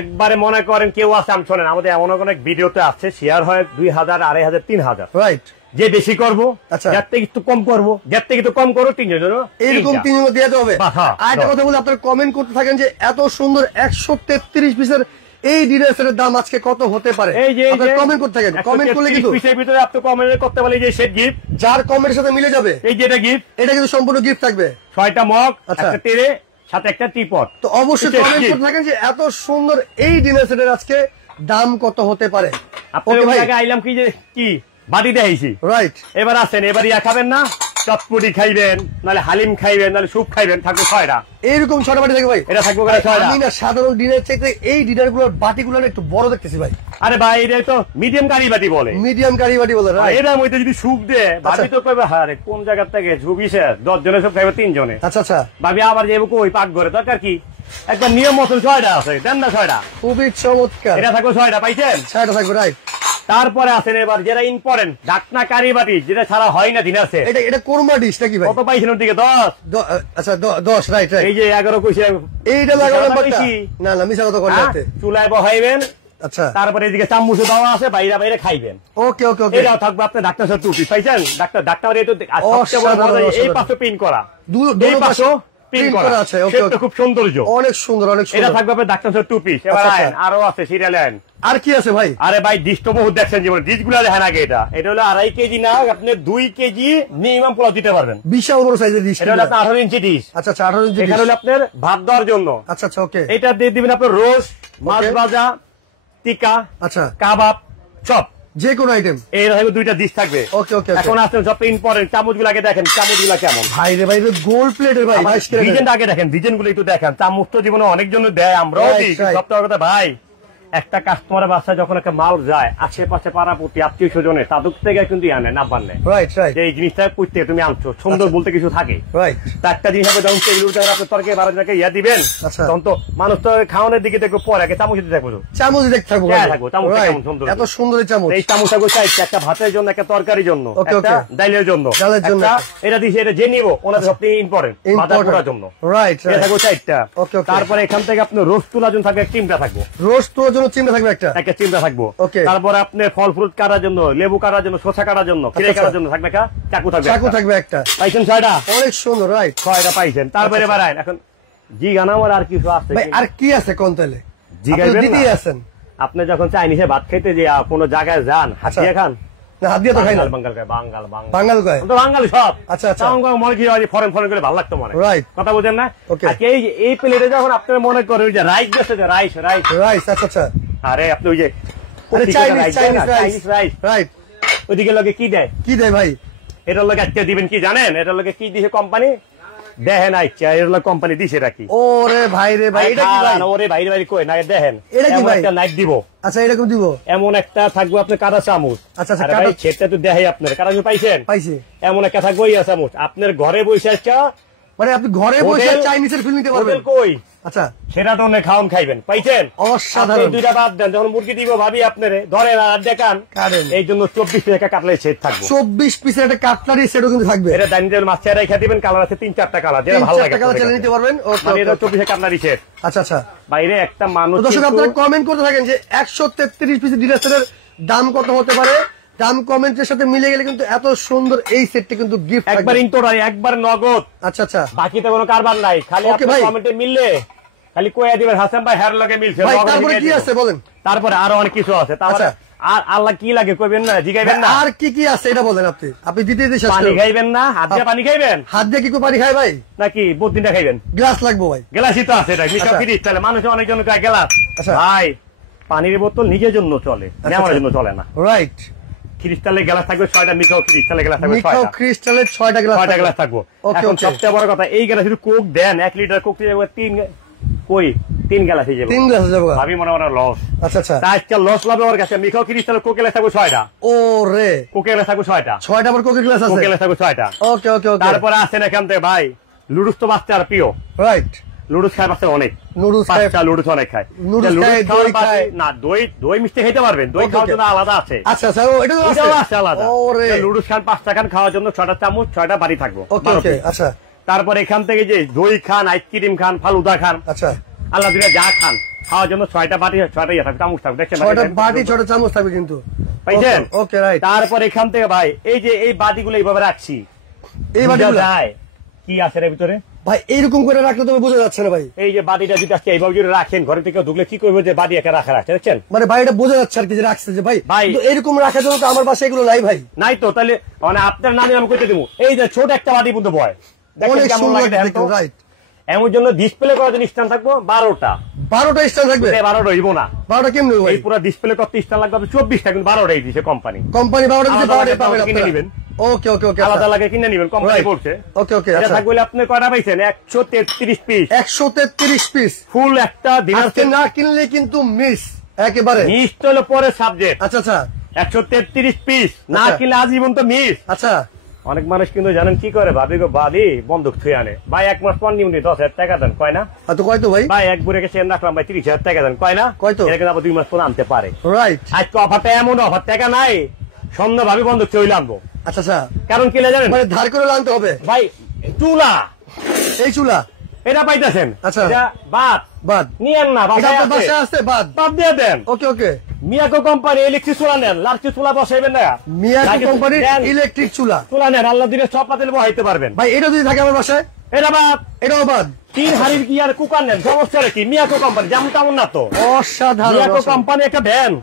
একবারে মনে করেন কেউ আছে, আমি শোনেন, আমাদের এমন অনেক ভিডিওতে আছে, শেয়ার হয় 2000, 2500, 3000, রাইট। যে বেশি করবো, যার থেকে একটু কম করবো, যার থেকে একটু কম করো, 3 জনের এরকম 3 জন দিয়ে হবে। আর একটা কথা বলে আপনারা কমেন্ট করতে থাকেন যে এত সুন্দর 133 পিসের এই ডিনার সেটের দাম আজকে কত হতে পারে। আপনারা কমেন্ট করতে থাকেন, কমেন্ট করলে কিন্তু পিসের ভিতরে আপনি কমেন্ট করতে পারেন যে সেট গিফট, যার কমেন্টের সাথে মিলে যাবে এই যে এটা গিফট, এটা কিন্তু সম্পূর্ণ গিফট থাকবে। 6টা মগ, একটা ট্রে, সাথে একটা টিপট। তো অবশ্যই কমেন্ট করতে থাকেন যে এত সুন্দর এই ডিনার সেটের আজকে দাম কত হতে পারে। আপনাদের আগে আইলাম কি যে কি বাটি দেখাইছি, রাইট। এবার আসেন, এবার ইয়া খাবেন না, চটপটি খাইবেন, নাহলে হালিম খাইবেন, নাহলে স্যুপ খাইবেন, থাকবে 6টা। এইরকম 6টা বাটি থাকবে ভাই, এটা থাকবে 6টা। আমি না সাধারণ ডিনার চাইতে এই ডিনার গুলোর বাটিগুলো একটু বড় দেখতেছি ভাই। আরে ভাই, এটা তো মিডিয়াম কারি বাটি বলে, এটার মধ্যে যদি স্যুপ দেয়, ভাবি তো কইবে আরে কোন জায়গা থেকে স্যুপ ইসে 10 জনের সব খাইবে 3 জনে। আচ্ছা, ভাবি আবার যাইব কই পাক ঘরে, দরকার কি? একটা নিয়ম মতন 6টা আছে, দেন না 6টা। খুবই চমৎকার, এটা থাকবে 6টা, পাইছেন? 6টা থাকবে, রাইট। তারপরে আছেন এবার যেটা ইম্পর্টেন্ট, ঢাকনা কারি বাটি, যেটা ছাড়া হয় না দিন আছে। এটা কোরমা ডিশ নাকি ভাই? কত পাইছেন ওর দিকে? 10। আচ্ছা, 10, রাইট। এই যে 11 কইছে, এইটা লাগানো না না, মিছা কথা কইতে আছে। চুলায় বহাইবেন, আচ্ছা, তারপরে এদিকে চামচ দেওয়া আছে, বাইরে খাইবেন। ওকে। এটাও থাকবে আপনার ঢাকনা সহ 2 পিস, পাইছেন? ডাক্তার এই তো এই পাশে পিন করা, এই পাশে প্রিন্ট করা আছে। ওকে, খুব সৌন্দর্য, অনেক সুন্দর। এটা থাকবে আপনার ডাক্তার 2 পিস। এবার আরো আছে সিরিয়াল লাইন। আর কি আছে ভাই? আরে ভাই, ডিশ তো বহুত দেখছেন, যেমন ডিশ গুলা দেখেন আগে। এটা হলো 2.5 কেজি না, আপনি 2 কেজি মিনিমাম পোলাও দিতে পারবেন। বিশাল বড় সাইজের ডিশ। এটা হলো 18 ইঞ্চি ডিশ। আচ্ছা, 18 ইঞ্চি। এটা হলো আপনার ভাত দেওয়ার জন্য। আচ্ছা, ওকে। এটা দিয়ে দিবেন আপনার রোস্ট, মাছ ভাজা, টিকা, আচ্ছা, কাবাব, চপ, যে কোনো আইটেম। এই রকম 2টা ডিশ থাকবে। ওকে। এখন আসলে সবচেয়ে ইম্পর্টেন্ট, চামচগুলোকে দেখেন, চামচগুলো কেমন ভাই রে ভাই, গোল্ড প্লেটের ভাই। ডিজাইন আগে দেখেন, ডিজাইনগুলো একটু দেখেন। চামচ তো জীবনে অনেকজন দেয়, আমরাও দিই। সবচেয়ে কথা ভাই, একটা কাস্টমারের বাসায় যখন একটা মাল যায়, আশেপাশে পাড়া প্রতি আত্মীয় স্বজনে তাদের থেকে কিন্তু আনে না পারলে, এই জিনিসটা করতে তুমি আনছো, সুন্দর বলতে কিছু থাকে। তা একটা জিনিস হবে, যখন আপনার তরকারি 12 জনকে ইয়া দিবেন, তখন তো মানুষ তো খাওয়ানোর দিকে দেখবো, পরে আগে চামচ দিতে থাকবো, চামচ দেখতে থাকবো, এত সুন্দর চামচ। এই চামচ থাকবো একটা ভাতের জন্য, একটা তরকারির জন্য, একটা ডাইলের জন্য, এটা দিয়েছে। এটা যে নিবো ওনাদের সবথেকে ইম্পর্টেন্ট, বাজার করার জন্য, এটা থাকবো 4টা। তারপরে এখান থেকে আপনার রোস্ট তোলার জন্য থাকবে চিমটা থাকবো, রোস্ট তোলার জন্য চিমটা থাকবে, একটা চিমটা থাকবো। তারপরে আপনি ফল ফ্রুট কাটার জন্য, লেবু কাটার জন্য, শসা কাটার জন্য, খিরে কাটার জন্য থাকবে একটা চাকু থাকবে একটা। পাইছেন 6টা? অনেক সুন্দর, রাইট, 6টা পাইছেন। তারপরে বাড়ায় এখন জিগানা আমার আর কিছু আছে ভাই? আর কি আছে কোন তাহলে জিগাইবেন দিতেই আছেন। আপনি যখন চাইনিজে ভাত খেতে যে কোনো জায়গায় যান, হাসিয়ে খান, হাত দিয়ে তো খাই না। বাঙ্গাল কয়, বাঙ্গাল বাঙ্গাল কয় তো বাঙ্গাল সব। আচ্ছা আচ্ছা, মনে কি হয় ফরেন ফরেন করে ভালো লাগতো মনে, রাইট, কথা বুঝেন না? ওকে। এই প্লেটে যখন আপনার মনে করে ওই যে রাইস আছে, যে রাইস রাইস রাইস, আচ্ছা আচ্ছা, আরে আপনি ওই যে চাইনিজ রাইস, রাইট, ওইদিকে লোকে কি দেয়, কি দেয় ভাই? এটার লোকে আজকে দিবেন কি জানেন? এটার লোকে কি দিছে কোম্পানি দেখেন, আচ্ছা এর লোক কোম্পানি দিছে রাখি। ওরে ভাই রে ভাই, এটা কি ভাই? ওরে ভাই রে ভাই কই না, দেখেন এটা কি ভাই? একটা নাইট দিব। আচ্ছা এরকম দিব, এমন একটা থাকবো আপনার কাদা চামচ। আচ্ছা আচ্ছা, ভাই সেটা তো দেখাই আপনার কাদা পাইছেন, পাইছি। এমন একটা থাকবো ইয়া চামচ, আপনার ঘরে বসে একটা, মানে আপনি ঘরে বসে চাইনিজের ফিল্ম নিতে পারবেন। কই আচ্ছা, সেটা তো অনেক খাওয়ান খাইবেন, পাইছেন? অসাধারণ। দুইটা বাদ দেন, যখন মুরগি দিব ভাবি আপনারে ধরেন আর দেখান, এই জন্য 24 টাকা কাটলে সেট থাকবে। 24 পিসের একটা কাটলারি সেটও কিন্তু থাকবে। এটা ডাইনিং টেবিল মাছ চেয়ারে রেখে দিবেন, কালার আছে 3-4টা কালার, যেটা ভালো লাগে কালার চালিয়ে নিতে পারবেন। মানে এটা 24 কাটলারি সেট। আচ্ছা আচ্ছা, বাইরে একটা মানুষ, দর্শক আপনারা কমেন্ট করতে থাকেন যে 133 পিসের ডিনার সেটের দাম কত হতে পারে। দাম কমেন্টের সাথে মিলে গেলে কিন্তু এত সুন্দর এই সেটটি কিন্তু গিফট একবার ইনটোরাই, একবার নগদ। আচ্ছা আচ্ছা, বাকিতে কোনো কারবার নাই, খালি আপনি কমেন্টে মিললে খালি কইয়া দিবেন হাসান ভাই হেয়ার লগে মিলছে। তারপরে কি আছে বলেন? তারপরে আরো অনেক কিছু আছে। তারপরে আর আল্লাহ কি লাগে কইবেন না, জিগাইবেন না। আর কি কি আছে এটা বলেন আপনি। আপনি দিতে দিতে পানি খাইবেন না, হাত দিয়ে পানি খাইবেন। হাত দিয়ে কি করে পানি খাই ভাই? নাকি বদিনটা খাইবেন? গ্লাস লাগবে ভাই। গ্লাসই তো আছে, এটা মিশা ফ্রি স্টাইলে মানুষ অনেকজন কয় গ্লাস। ভাই পানির বোতল নিজের জন্য চলে, নেওয়ার জন্য চলে না। রাইট, ক্রিস্টালের গ্লাস থাকবে 6টা, মিঠাও ক্রিস্টালের গ্লাস থাকবে 6টা। ক্রিস্টালের 6টা গ্লাস থাকবে। এখন সবচেয়ে বড় কথা, এই গ্লাস যদি কোক দেন 1 লিটার কোক দিয়ে 3 গ্লাস হয়ে যাবে। 3 গ্লাস হয়ে যাবে। ভাবি মনে মনে লস। আচ্ছা আচ্ছা, আজকে লস লাভে ওর কাছে মিঠাও ক্রিস্টালের কোক গ্লাস থাকবে 6টা। ওরে, কোক গ্লাস থাকবে 6টা। 6টা আবার কোক গ্লাস আছে। কোক গ্লাস থাকবে 6টা। ওকে ওকে ওকে। তারপরে আছেন এখান থেকে ভাই লুডুস তো বাচ্চা আর প্রিয়। রাইট, লুডুস খায় বাচ্চা অনেক, নুডলস খায়, বাচ্চা লুডুস অনেক খায়। নুডলস খায়, দই খায় না, দই মিষ্টি খেতে পারবেন, দই খাওয়ার জন্য আলাদা আছে। আচ্ছা আচ্ছা, এটা তো আছে আলাদা। ওরে, লুডুস খান 5টা খান, খাওয়ার জন্য 6টা চামচ, 6টা বাড়ি থাকবে। ওকে ওকে, আচ্ছা। তারপর এখান থেকে যে দই খান, আইসক্রিম খান, ফালুদা খান, আচ্ছা, আল্লাহ দিলে যা খান, খাওয়ার জন্য 6টা বাটি, 6টা ইয়ে থাকবে, চামচ থাকবে। দেখছেন 6টা বাটি, 6টা চামচ থাকবে কিন্তু, পাইছেন? Okay right. তারপর এখান থেকে ভাই এই যে এই বাটিগুলো এইভাবে রাখছি, এই বাটিগুলো কি আছে এর ভিতরে ভাই? এইরকম করে রাখলে তো বোঝা যাচ্ছে না ভাই। এই যে বাটিটা যদি আজকে এইভাবে যদি রাখেন, ঘরে থেকে ঢুকলে কি করবে যে বাটি একা রাখা রাখছে, দেখছেন? মানে ভাই এটা বোঝা যাচ্ছে আর কি যে রাখছে যে ভাই এরকম রাখার জন্য তো আমার বাসায় এগুলো নাই ভাই। নাই তো, তাহলে মানে আপনার নামে আমি কইতে দেবো। এই যে ছোট একটা বাটি কিন্তু বয়, দেখেন কেমন লাগে। রাইট, এমন জন্য ডিসপ্লে করার জন্য স্ট্যান্ড থাকবো 12টা। 12টা স্ট্যান্ড থাকবে? 12টা হইব না। 12টা কেমনে ভাই? এই পুরো ডিসপ্লে করতে স্ট্যান্ড লাগবে 24টা, কিন্তু 12টাই দিছে কোম্পানি। 12টা দিতে 12টা পাবেন কিনে নেবেন। ওকে ওকে ওকে, আলাদা লাগে কিনে নেবেন, কোম্পানি বলছে। ওকে ওকে, এটা থাকবে আপনি কয়টা পাইছেন? 133 পিস। 133 পিস ফুল একটা ডিনার সেট না কিনলে কিন্তু মিস একেবারে। মিস তো হলো পরে সাবজেক্ট। আচ্ছা আচ্ছা, 133 পিস না কিনলে আজীবন তো মিস। আচ্ছা, অনেক মানুষ কিন্তু জানেন কি করে, ভাবি গো ভাবি বন্দুক থুয়ে আনে, ভাই 1 মাস পর নিউনি 10,000 টাকা দেন, কয় না? কয় তো ভাই? ভাই এক বুড়ে গেছে রাখলাম ভাই 30,000 টাকা দেন, কয় না? কয় তো? এটা আবার 2 মাস পর আনতে পারে। রাইট, আজকে অফারটা এমন অফার, টাকা নাই, সন্ধ্যা ভাবি বন্দুক চলে আনবো। আচ্ছা আচ্ছা, কারণ কি জানেন? মানে ধার করে আনতে হবে ভাই। চুলা, এই চুলা এটা পাইতেছেন। আচ্ছা, এটা বাদ নিয়েন না, বাসায় আছে বাদ দিয়ে দেন। ওকে ওকে, মিয়াকো কোম্পানি ইলেকট্রিক চুলা নেন, লার্কি চুলা বসাইবেন না। মিয়াকো কোম্পানি ইলেকট্রিক চুলা নেন, আল্লাহ দিলে সব পাতিল বসাইতে পারবেন। ভাই এটা যদি থাকে আমার বাসায়, এটা বাদ, এটাও বাদ। 3 হাড়ির কি আর কুকার নেন, সমস্যা কি? মিয়াকো কোম্পানি যেমন তেমন না তো, অসাধারণ। মিয়াকো কোম্পানি একটা ব্র্যান্ড,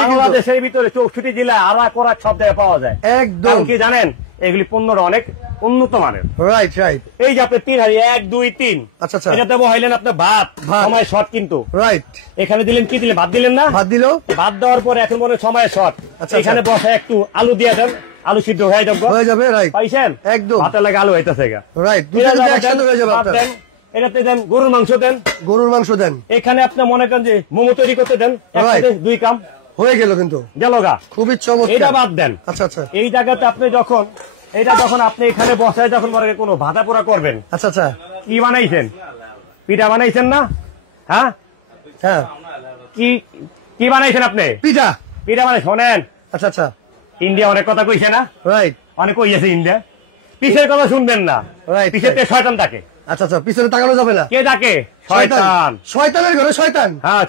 বাংলাদেশের ভিতরে 64 জেলায় আড়া করা সব জায়গায় পাওয়া যায় একদম। কি জানেন? এগুলি পণ্যটা অনেক উন্নত মানের। রাইট রাইট, এই যে আপনি 3 হাড়ি 1 2 3, আচ্ছা আচ্ছা, এটাতে বহাইলেন আপনি ভাত, সময় শর্ট কিন্তু। রাইট, এখানে দিলেন কি দিলেন? ভাত দিলেন না? ভাত দিল, ভাত দেওয়ার পরে এখন মনে সময় শর্ট, এখানে বসে একটু আলু দিয়ে দেন, আলু সিদ্ধ হয়ে যাবে। রাইট, পাইছেন? একদম ভাতের লাগে আলু হইতেছে। রাইট, একসাথে হয়ে যাবে আপনার। এটাতে দেন গরুর মাংস দেন, এখানে আপনি মনে করেন যে মোমো তৈরি করতে দেন, একসাথে 2 কাম হয়ে গেল কিন্তু গেল গা, খুবই চমৎকার। এটা বাদ দেন। আচ্ছা আচ্ছা, এই জায়গাতে আপনি যখন আপনি এখানে বসায় যখন মনে কোনো ভাজা পোড়া করবেন, আচ্ছা আচ্ছা, কি বানাইছেন? পিঠা বানাইছেন না? হ্যাঁ হ্যাঁ, কি বানাইছেন আপনি? পিঠা বানাই। শোনেন, আচ্ছা আচ্ছা, ইন্ডিয়া অনেক কথা কইছে না? রাইট, অনেক কইছে ইন্ডিয়া। পিছের কথা শুনবেন না, রাইট, পিছেতে শয়তান থাকে। আচ্ছা আচ্ছা, পিছনে তাকানো যাবে না। কে থাকে? শয়তান। শয়তানের ঘরে শয়তান। হ্যাঁ,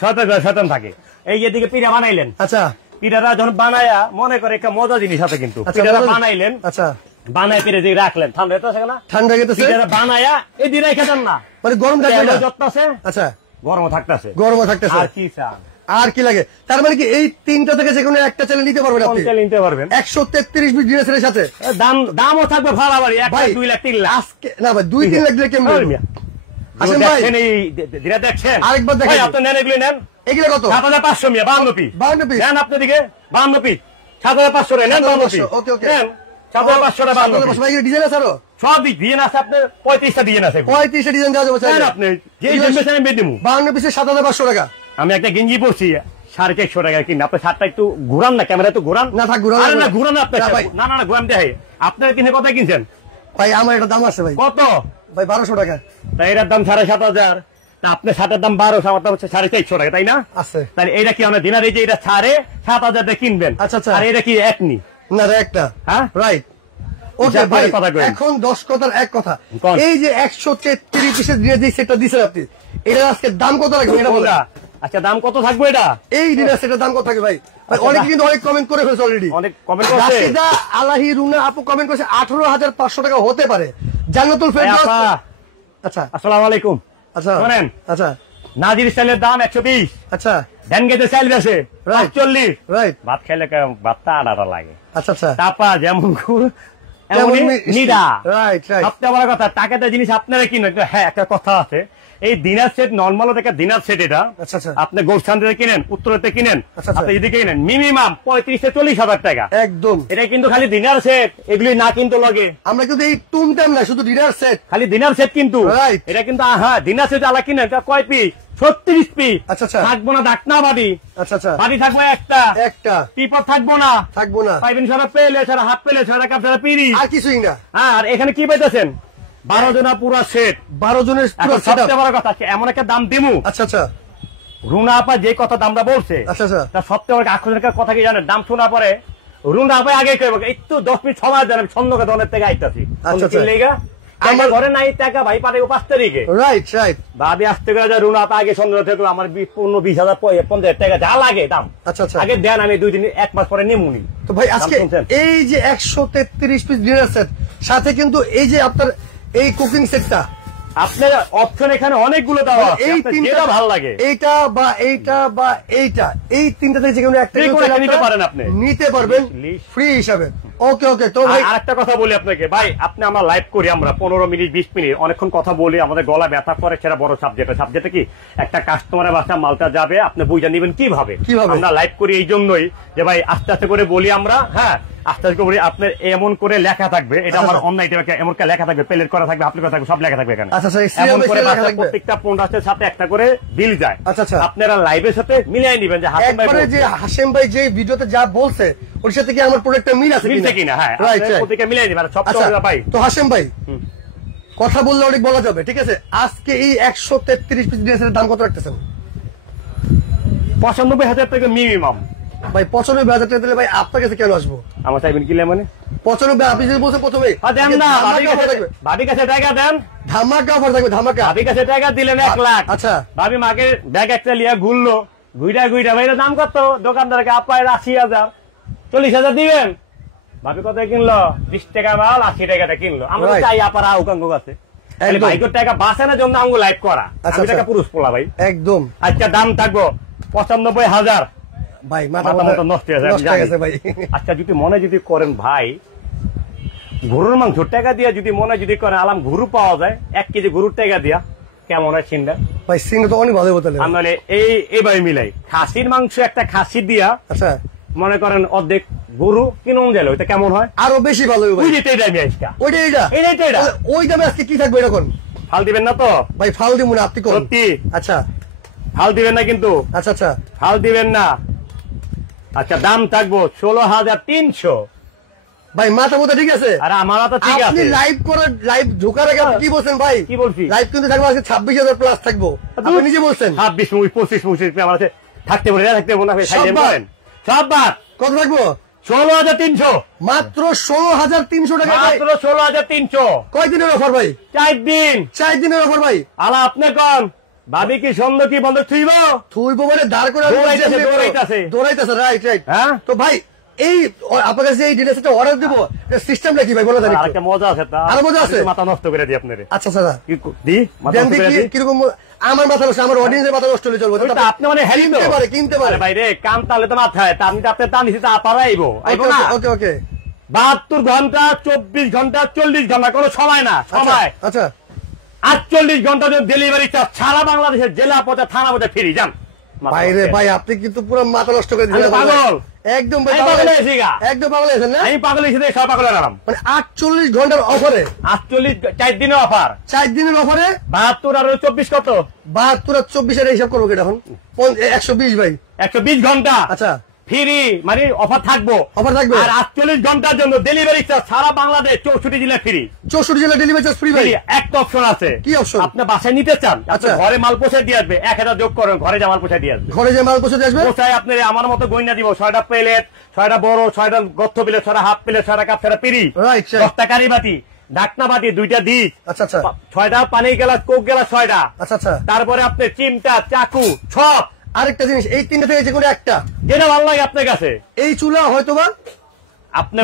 শয়তান থাকে। এই যেদিকে পিঠা বানাইলেন, আচ্ছা, পিঠাটা যখন বানায়া মনে করে একটা মজা জিনিস আছে কিন্তু, পিঠাটা বানাইলেন, আচ্ছা, বানায় পেরে দিয়ে রাখলেন, ঠান্ডা হইতেছে না? ঠান্ডা হইতেছে, পিঠাটা বানায়া এই দিনে খেতেন না, মানে গরম থাকবে না, যত্ন আছে। আচ্ছা, গরম থাকতেছে, আর কি চান? আর কি লাগে? তার মানে কি এই তিনটা থেকে যে কোনো একটা চ্যানেল নিতে পারবেন আপনি? নিতে পারবেন 133 পিস ডিনারের সাথে। দামও থাকবে ভাড়াবাড়ি 1 লাখ 2 লাখ 3 লাখ। আজকে না ভাই 2-3 লাখ দিয়ে কেমন হবে? আসেন ভাই দিনা দেখছেন আরেকবার দেখেন। ভাই আপনি নেন এগুলো নেন। এগুলো কত? 7500 মিয়া 52 পিস। 52 পিস নেন আপনি দিকে 52 পিস 7500 রে নেন 52 পিস। ওকে ওকে নেন 7500 টাকা 52 পিস। ভাই ডিজাইন আছে আরো? সব ডিজাইন আছে আপনার 35টা ডিজাইন আছে। 35টা ডিজাইন দেওয়া যাবে নেন আপনি যেই ডিজাইন আমি দিমু। 52 পিসে 7500 টাকা। আমি একটা গেঞ্জি পরছি 450 টাকা কিনা। আপনি শার্টটা একটু ঘুরান না, ক্যামেরা একটু ঘুরান না। থাক ঘুরান। আরে না ঘুরান আপনি। না না না ঘুরান দেখাই। আপনার কিনে কত কিনছেন ভাই? আমার এটা দাম আছে ভাই। কত ভাই? 1200 টাকা। তাই এটার দাম 7500। তা আপনার শার্টের দাম 1200, আমার দাম হচ্ছে 450 টাকা, তাই না? আছে। তাহলে এটা কি আমরা দিনার এই যে এটা 7500 দিয়ে কিনবেন? আচ্ছা আচ্ছা। আর এটা কি এক নি? না একটা। হ্যাঁ রাইট। ওকে ভাই এখন 10 কথার এক কথা। এই যে 133 পিসের ডিনার যে সেটটা দিছেন আপনি, এটা আজকে দাম কত লাগবে এটা বলুন? আচ্ছা দাম কত থাকবে এটা? এই ডিনার সেটের দাম কত থাকবে ভাই? অনেকে কিন্তু অনেক কমেন্ট করে ফেলছে অলরেডি। অনেক কমেন্ট করছে। রাশিদা আলাহি রুনা আপু কমেন্ট করেছে 18500 টাকা হতে পারে। জান্নাতুল ফেরদৌস। আচ্ছা আসসালামু আলাইকুম। আচ্ছা শুনেন আচ্ছা নাজির স্টাইলের দাম 120। আচ্ছা ধ্যান গেতে চাইল আছে 45। রাইট। ভাত খাইলে ভাতটা আলাদা লাগে। আচ্ছা আচ্ছা। তাপা যেমন নিদা। Right right. সবচেয়ে বড় কথা টাকাতে জিনিস আপনারা কিনেন। হ্যাঁ একটা কথা আছে, এই ডিনার সেট নর্মাল থেকে ডিনার সেট এটা আচ্ছা আচ্ছা আপনি গোলস্থান থেকে কিনেন, উত্তরতে কিনেন, আচ্ছা, আচ্ছা। আপনি যদি কিনেন মিনিমাম 35 থেকে 40 হাজার টাকা একদম। এটা কিন্তু খালি ডিনার সেট, এগুলি না কিন্তু লগে আমরা কিন্তু এই টুমটাম না, শুধু ডিনার সেট, খালি ডিনার সেট কিন্তু Right. এটা কিন্তু হ্যাঁ ডিনার সেট আলা কিনেন এটা কয় পিস? 36 পিস। আচ্ছা আচ্ছা থাকবো না ডাকনা বাড়ি, আচ্ছা আচ্ছা বাড়ি থাকবো একটা একটা টিপট থাকবো না, থাকবো না পাইবেন সারা পেলে সারা হাফ পেলে সারা কাপ সারা পিরি। আর কিছুই না। হ্যাঁ আর এখানে কি পাইতেছেন 12 জনা পুরা সেট, 12 জনের পুরো এখন সেটআপ। সবচেয়ে বড় কথা এমন একটা দাম দিমু। আচ্ছা আচ্ছা রুনা আপা যে কথা দামটা বলছে আচ্ছা আচ্ছা তা সবচেয়ে বড় আক্ষরিক কথা কি জানেন? দাম শোনা পরে রুনা আপা আগে কইব একটু 10 মিনিট সময় দেন, আমি ছন্দকে দলের থেকে আইতাছি। আচ্ছা, আচ্ছা। লেগা আমার ঘরে নাই টাকা ভাই পাঠাবো 5 তারিখে। Right right. ভাবি আসতে গেলে রুনা আপা আগে সন্ধ্যা থেকে আমার 15-20,000 50,000 টাকা যা লাগে দাম আচ্ছা আচ্ছা আগে দেন, আমি 2 দিন 1 মাস পরে নিমুনি। তো ভাই আজকে দাম শুনছেন? এই যে 133 পিস ডিনার সেট সাথে কিন্তু এই যে আপনার এই কুকিং সেটটা আপনার অপশন এখানে অনেকগুলো দেওয়া আছে, এই আপনার তিনটা যেটা ভালো লাগে এইটা বা এইটা বা এইটা, এই তিনটা থেকে যে কোনো একটা যে কোনো একটা নিতে পারেন আপনি। নিতে পারবেন List. ফ্রি হিসাবে। ওকে ওকে। তো ভাই আর একটা কথা বলি আপনাকে ভাই, আপনি আমরা লাইভ করি, আমরা 15 মিনিট 20 মিনিট অনেকক্ষণ কথা বলি, আমাদের গলা ব্যথা করে, সেটা বড় সাবজেক্ট কি একটা কাস্টমারের বাসা মালটা যাবে আপনি বুঝে নিবেন কিভাবে। আমরা লাইভ করি এই জন্যই যে ভাই আস্তে আস্তে করে বলি আমরা, হ্যাঁ আস্তে আস্তে করে আপনার এমন করে লেখা থাকবে, এটা আমার অনলাইনে এমন করে লেখা থাকবে, প্লেট করা থাকবে, আপনি করা থাকবে, সব লেখা থাকবে এখানে। আচ্ছা আচ্ছা এমন করে প্রত্যেকটা পণ্যের সাথে একটা করে বিল যায়। আচ্ছা আচ্ছা আপনারা লাইভের সাথে মিলিয়ে নিবেন যে হাসিম ভাই একবারে যে হাসিম ভাই যে ভিডিওতে যা বলছে ওর সাথে কি আমার প্রোডাক্টটা মিল আছে মিলছে কিনা, হ্যাঁ রাইট প্রত্যেকটা মিলিয়ে নিবেন সব আচ্ছা ভাই। তো হাসিম ভাই কথা বললে অনেক বলা যাবে, ঠিক আছে? আজকে এই 133 পিস ড্রেসের দাম কত রাখতেছেন? 95,000 টাকা মিনিমাম। ভাই 95,000 টাকা দিলে ভাই আপনার কাছে কেন আসবো? আমার চাইবেন কি মানে 95 আপনি যদি বলছেন প্রথমে দেন না, ভাবি কাছে টাকা দেন, ধামাকা অফার থাকবে ধামাকা। ভাবি কাছে টাকা দিলেন 1 লাখ। আচ্ছা ভাবি মাকে ব্যাগ একটা লিয়া ঘুরলো, ঘুইটা ভাই দাম কত? দোকানদারকে আপায় 80,000 40,000 দিবেন। ভাবি কত কিনলো? 20 টাকা মাল 80 টাকাটা কিনলো। আমরা চাই আপার আউকাঙ্গ কাছে ভাইগোর টাকা বাঁচে না জন্য আমাকে লাইভ করা। আমি টাকা পুরুষ পোলা ভাই একদম। আচ্ছা দাম থাকবো 95,000 ভাই মাথা মতো নষ্ট হয়ে গেছে ভাই। আচ্ছা যদি মনে যদি করেন ভাই গরুর মাংস টাকা দিয়া যদি মনে যদি করেন আলাম গরু পাওয়া যায় 1 কেজি গরুর টাকা দিয়া কেমন হয় সিনটা? ভাই সিন তো অনেক ভালো বলতে আমরা এইভাবে মিলাই খাসির মাংস একটা খাসি দিয়া আচ্ছা মনে করেন অর্ধেক গরু কিনুন গেল, ওইটা কেমন হয়? আরো বেশি ভালো হবে। ওই যেটা আমি আজকা ওইটা ওই দামে আজকে কি থাকবে এরকম? ফাল দিবেন না তো ভাই? ফাল দিব না, আপনি কোন? সত্যি আচ্ছা ফাল দিবেন না কিন্তু, আচ্ছা আচ্ছা ফাল দিবেন না। আচ্ছা দাম থাকবো 16,300। ভাই মাথা মতো ঠিক আছে? আরে আমার তো ঠিক আছে। আপনি লাইভ করার লাইভ ঢোকার আগে কি বলছেন ভাই? কি বলছি? লাইভ কিন্তু থাকবে আজকে 26,000 প্লাস থাকবো, আপনি নিজে বলছেন। 26 25 আমার আছে থাকতে বলে থাকতে বলে সব বাদ কত থাকবো? 16,300 মাত্র 16,300 টাকা। মাত্র 16,300। কয় দিনের অফার ভাই? 4 দিন। 4 দিনের অফার ভাই। আলা আপনি কোন ভাবি কি সন্দেহ কি বন্ধ থুইব থুইব মানে দাঁড় করে দৌড়াইতেছে দৌড়াইতেছে। Right right. হ্যাঁ তো ভাই এই আপনার কাছে এই ডিনার সেটটা অর্ডার দেবো, সিস্টেমটা কি ভাই বলে দেন? আরেকটা মজা আছে, আরো মজা আছে, মাথা নষ্ট করে দিই আপনারে। আচ্ছা আচ্ছা দি মাথা নষ্ট করে দিই। কিরকম? আমার মাথা নষ্ট, আমার অডিয়েন্সের মাথা নষ্ট হলে চলবে? আপনি মানে হেলি কিনতে পারে ভাই রে, কান তাহলে তো মাথায়, তা আপনি আপনার টান দিতে পারা আইবো না। ওকে ওকে 72 ঘন্টা 24 ঘন্টা 40 ঘন্টা কোনো সময় না, সময় আচ্ছা 48 ঘন্টা ডেলিভারি চার্জ সারা বাংলাদেশের জেলা পর্যায়ে থানা পর্যায়ে ফ্রি। যান ভাইরে ভাই, আপনি কিন্তু পুরো মাথা নষ্ট করে দিলেন। পাগল একদম একদম পাগল হয়েছেন না? আমি পাগল হিসেবে সব পাগল আরাম। মানে 48 ঘন্টার অফারে, 48 4 দিনের অফার, 4 দিনের অফারে 72 আর 24 কত? 72 আর 24 এর হিসাব করবো কেটে এখন 120 ভাই, 120 ঘন্টা আচ্ছা ফ্রি, মানে অফার থাকবে। আর 48 ঘন্টার জন্য ডেলিভারি চার্জ সারা বাংলাদেশ 64 জেলা ফ্রি। 64 জেলা ডেলিভারি চার্জ ফ্রি ভাই। একটা অপশন আছে। কি অপশন? আপনি বাসায় নিতে চান, আপনি ঘরে মাল পৌঁছে দিয়ে আসবে, 1000 যোগ করেন, ঘরে যা মাল পৌঁছে দিয়ে আসবে। ঘরে যে মাল পৌঁছে দিয়ে আসবে, পৌঁছায় আপনি আমার মতো গইনা দিব, 6টা প্লেট, 6টা বড়, 6টা গর্ত প্লেট, 6টা হাফ প্লেট, 6টা কাপ, 6টা পিরি, 10টা কারি বাটি, ঢাকনা বাটি 2টা ডিশ, আচ্ছা আচ্ছা 6টা পানি গ্লাস, কোক গ্লাস 6টা, আচ্ছা আচ্ছা। তারপরে আপনি চিমটা, চাকু, ছপ। আরেকটা জিনিস, এই তিনটা থেকে যে কোনো একটা যেটা ভালো লাগে আপনার কাছে। এই চুলা হয়তোবা আপনি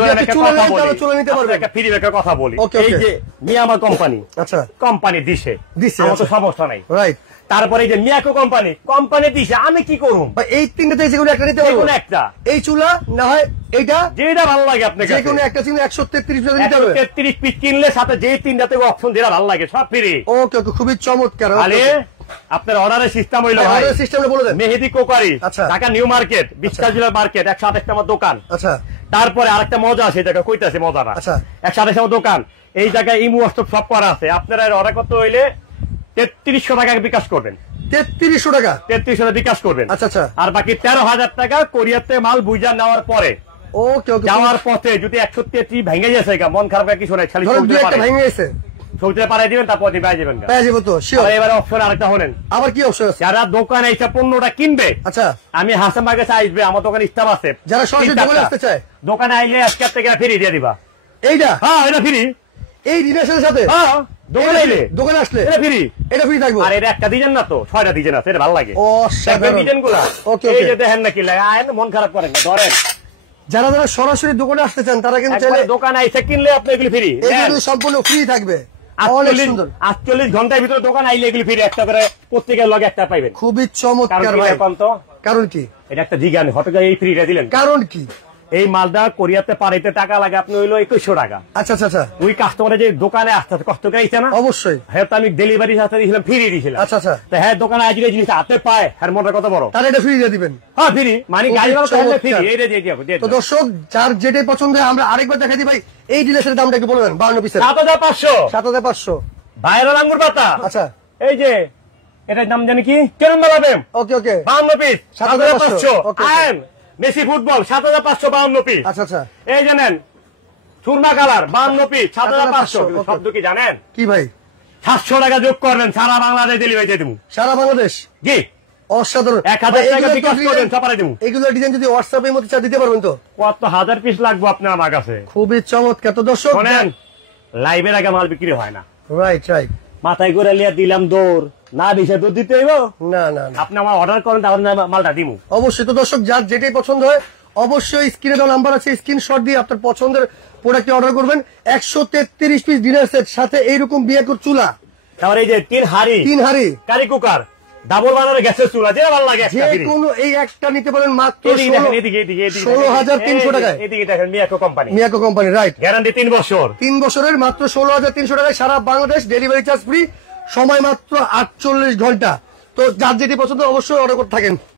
একটা ফ্রি একটা কথা বলি, এই যে মিয়ামা কোম্পানি, আচ্ছা কোম্পানি দিছে আমার তো সমস্যা নাই, রাইট। তারপরে এই যে মিয়াকো কোম্পানি দিছে, আমি কি করব? এই তিনটা থেকে যে কোনো একটা নিতে পারবো, কোনো একটা। এই চুলা না হয় এইটা, যেটা ভালো লাগে আপনার কাছে, যে কোনো একটা চিন্তা 133 পিস নিতে হবে। 133 পিস কিনলে সাথে যে তিনটা থেকে অপশন যেটা ভালো লাগে সব ফ্রি। ওকে ওকে, খুবই চমৎকার। তাহলে আপনার অর্ডারের সিস্টেম হইলো ভাই, অর্ডারের সিস্টেমটা বলে দেন। মেহেদি কোকারি, আচ্ছা, ঢাকা নিউ মার্কেট, বিশ্বাস জেলার মার্কেট, 128 নম্বর দোকান। আচ্ছা, তারপরে আরেকটা মজা আছে, এটা কইতাছে মজাটা। আচ্ছা, 128 নম্বর দোকান, এই জায়গায় ইমু হোয়াটসঅ্যাপ সব করা আছে। আপনারা অর্ডার করতে হইলে 3300 টাকা বিকাশ করবেন। 3300 টাকা? 3300 টাকা বিকাশ করবেন। আচ্ছা আচ্ছা। আর বাকি 13000 টাকা কোরিয়াতে মাল বুঝা নেওয়ার পরে, ওকে ওকে, যাওয়ার পথে যদি 133 ভেঙে গেছে, মন খারাপ কিছু নাই, খালি ভেঙে গেছে সৌদিতে পাঠাই দিবেন, তারপর পাই যাবেন। তো শিওর। এবারে অপশন আরেকটা হলেন। আবার কি অপশন আছে? যারা দোকানে এসে পণ্যটা কিনবে, আচ্ছা, আমি হাসান ভাইয়ের কাছে আসবে, আমার দোকানে স্টাফ আছে, যারা সরাসরি দোকানে আসতে চায়, দোকানে আইলে আজকের থেকে ফ্রি দিয়ে দিবা। এইটা? হ্যাঁ, এটা ফ্রি। এই রিলেশনের সাথে? হ্যাঁ, দোকানে আইলে, দোকানে আসলে এটা ফ্রি। এটা ফ্রি থাকবে। আর এটা একটা ডিজাইন না তো, 6টা ডিজাইন আছে, এটা ভালো লাগে। অসাধারণ ডিজাইন গুলা। ওকে এই ওকে, যে দেখেন না কি লাগে, আয়েন মন খারাপ করেন না, ধরেন। যারা যারা সরাসরি দোকানে আসতে চান তারা কিন্তু চাইলে দোকানে এসে কিনলে আপনি এগুলি ফ্রি, এগুলো সম্পূর্ণ ফ্রি থাকবে। 48 ঘন্টার ভিতরে দোকান আইলে এগুলি ফ্রি, একটা করে প্রত্যেকের লগে একটা পাইবেন। খুবই চমৎকার ভাই। কারণ কি? এটা একটা জিজ্ঞান, হঠাৎ এই ফ্রিটা দিলেন, কারণ কি? এই মালদা কোরিয়াতে পাঠাইতে টাকা লাগে আপনি হইলো 2100 টাকা। আচ্ছা আচ্ছা। ওই কাস্টমারে যে দোকানে আসতে কষ্ট করে আইছে না, অবশ্যই। হ্যাঁ, তো আমি ডেলিভারি সাথে দিয়েছিলাম, ফ্রি দিয়েছিলাম। আচ্ছা আচ্ছা। তো হ্যাঁ, দোকানে আজ জিনিস হাতে পায়, হ্যাঁ মনটা কত বড়, তাহলে এটা ফ্রি দিয়ে দিবেন। হ্যাঁ ফ্রি, মানে গাড়ি ভাড়া ফ্রি, এই দিয়ে দিয়ে। তো দর্শক, যার যেটাই পছন্দ হয় আমরা আরেকবার দেখাই দিই ভাই। এই ডিলের দামটা একটু বলে দেন। 52 পিসের 7500। 7500 ভাইরাল আঙ্গুর পাতা। আচ্ছা, এই যে এটার নাম জানি কি, কেরম মেলাবে। ওকে ওকে, 52 পিস 7500। ওকে, আইন মেসি ফুটবল 7552 পিস। আচ্ছা আচ্ছা। এই জানেন সুরমা কালার 52 পিস 7500। শব্দ কি জানেন? কি ভাই? 700 টাকা যোগ করবেন, সারা বাংলাদেশ ডেলিভারি দিয়ে দেবো। সারা বাংলাদেশ? জি, অসাধারণ। 1000 টাকা বিকাশ করবেন, সবাই দেবো। এগুলো ডিজাইন যদি হোয়াটসঅ্যাপের মধ্যে চা দিতে পারবেন তো? কত হাজার পিস লাগবে আপনার আমার কাছে। খুবই চমৎকার। তো দর্শক শোনেন, লাইভের আগে মাল বিক্রি হয় না। Right right. মাথায় করে লিয়া দিলাম দৌড়, না দিছে দুধ দিতে হইব না না। আপনি আমার অর্ডার করেন, তাহলে মালটা দিব অবশ্যই। তো দর্শক, যার যেটাই পছন্দ হয় অবশ্যই স্ক্রিনে দেওয়া নাম্বার আছে, স্ক্রিনশট দিয়ে আপনার পছন্দের প্রোডাক্টটি অর্ডার করবেন। 133 পিস ডিনার সেট, সাথে এইরকম বিয়াকুর চুলা, তারপরে এই যে 3 হাড়ি কারি কুকার, ডাবল বানার গ্যাসের চুলা, যেটা ভালো লাগে যে কোনো এই একটা নিতে পারেন মাত্র 16,300 টাকায়। এদিকে দেখেন মিয়াকো কোম্পানি, রাইট। গ্যারান্টি 3 বছর। 3 বছরের মাত্র 16,300 টাকায় সারা বাংলাদেশ ডেলিভারি চার্জ ফ্রি, সময় মাত্র 48 ঘন্টা। তো যার যেটি পছন্দ অবশ্যই অর্ডার করতে থাকেন।